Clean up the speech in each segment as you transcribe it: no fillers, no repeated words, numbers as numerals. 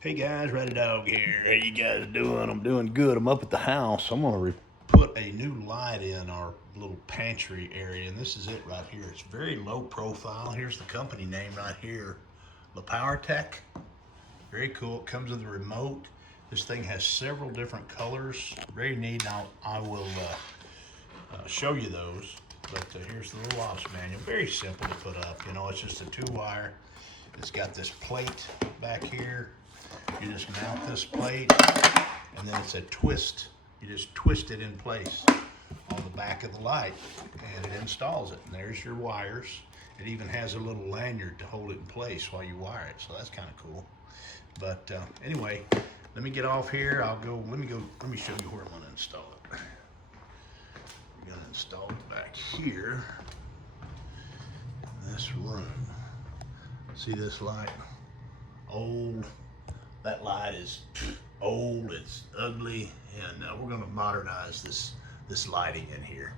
Hey guys, RowdyDawg here. How you guys doing? I'm doing good. I'm up at the house. I'm gonna put a new light in our little pantry area, and this is it right here. It's very low profile. Here's the company name right here, La Power Tech. Very cool. It comes with a remote. This thing has several different colors. Very neat. Now I will show you those. But here's the little ops manual. Very simple to put up. You know, it's just a 2-wire. It's got this plate back here. You just mount this plate, and then it's a twist. You just twist it in place on the back of the light, and it installs it. And there's your wires. It even has a little lanyard to hold it in place while you wire it, so that's kind of cool. But anyway, let me get off here. Let me show you where I'm gonna install it. We're gonna install it back here in this room. See this light? Old. That light is old, it's ugly, and we're gonna modernize this lighting in here.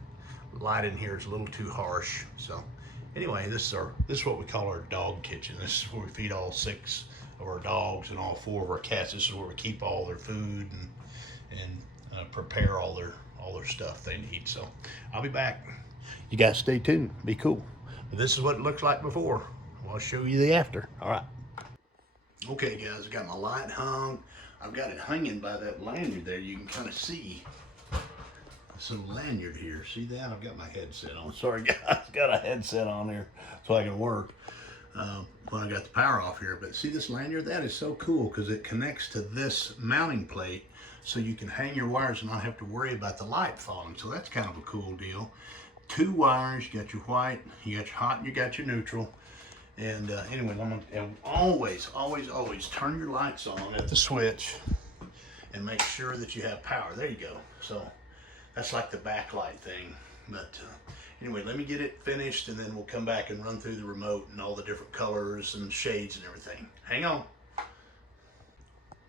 The light in here is a little too harsh. So anyway, this is what we call our dog kitchen. This is where we feed all 6 of our dogs and all 4 of our cats. This is where we keep all their food and prepare all their stuff they need. So I'll be back. You guys stay tuned, be cool. But this is what it looks like before. I'll show you the after. All right. Okay guys, I got my light hung. I've got it hanging by that lanyard there. You can kind of see some lanyard here. See that? I've got my headset on. Sorry guys, got a headset on here so I can work when I got the power off here. But see this lanyard? That is so cool because it connects to this mounting plate so you can hang your wires and not have to worry about the light falling. So that's kind of a cool deal. 2 wires, you got your white, you got your hot, and you got your neutral. And anyway, and always turn your lights on at the switch and make sure that you have power. There you go. So that's like the backlight thing. But anyway, let me get it finished, and then we'll come back and run through the remote and all the different colors and shades and everything. Hang on.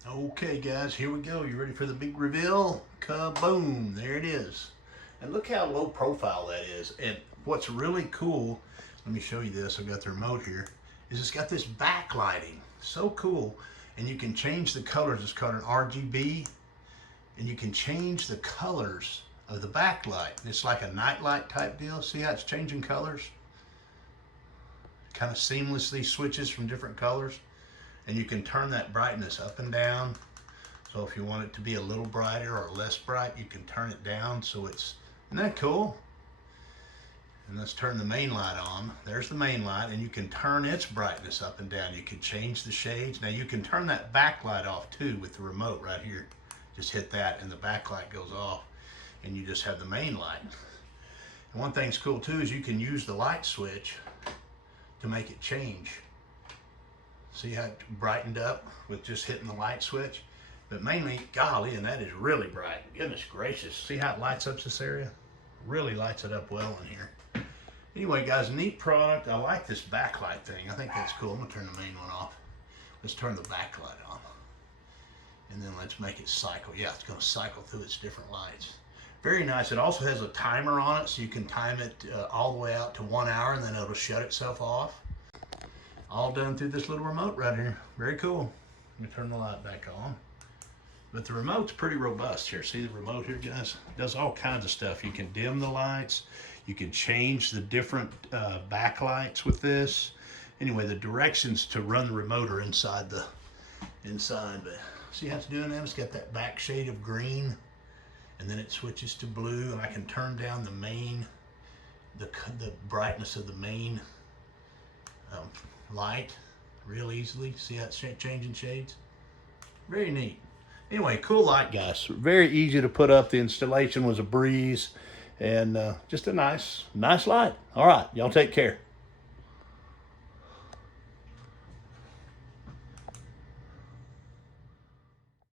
Okay, guys, here we go. You ready for the big reveal? Kaboom! There it is. And look how low profile that is. And what's really cool, let me show you this. I've got the remote here. Is it's got this backlighting. So cool. And you can change the colors. It's called an RGB. And you can change the colors of the backlight. It's like a nightlight type deal. See how it's changing colors? Kind of seamlessly switches from different colors. And you can turn that brightness up and down. So if you want it to be a little brighter or less bright, you can turn it down. So it's, isn't that cool? And let's turn the main light on. There's the main light, and you can turn its brightness up and down. You can change the shades. Now you can turn that backlight off too with the remote right here. Just hit that and the backlight goes off, and you just have the main light. And one thing's cool too is you can use the light switch to make it change. See how it brightened up with just hitting the light switch? But mainly, golly, and that is really bright. Goodness gracious. See how it lights up this area? Really lights it up well in here. Anyway, guys, neat product. I like this backlight thing. I think that's cool. I'm gonna turn the main one off. Let's turn the backlight on. And then let's make it cycle. Yeah, it's gonna cycle through its different lights. Very nice. It also has a timer on it, so you can time it all the way out to 1 hour, and then it'll shut itself off. All done through this little remote right here. Very cool. Let me turn the light back on. But the remote's pretty robust here. See the remote here, guys? It does all kinds of stuff. You can dim the lights. You can change the different backlights with this. Anyway, the directions to run the remote are inside. But see how it's doing that? It's got that back shade of green, and then it switches to blue, and I can turn down the main, the brightness of the main light real easily. See how it's changing shades? Very neat. Anyway, cool light, guys. Very easy to put up. The installation was a breeze, and just a nice light. All right, y'all take care.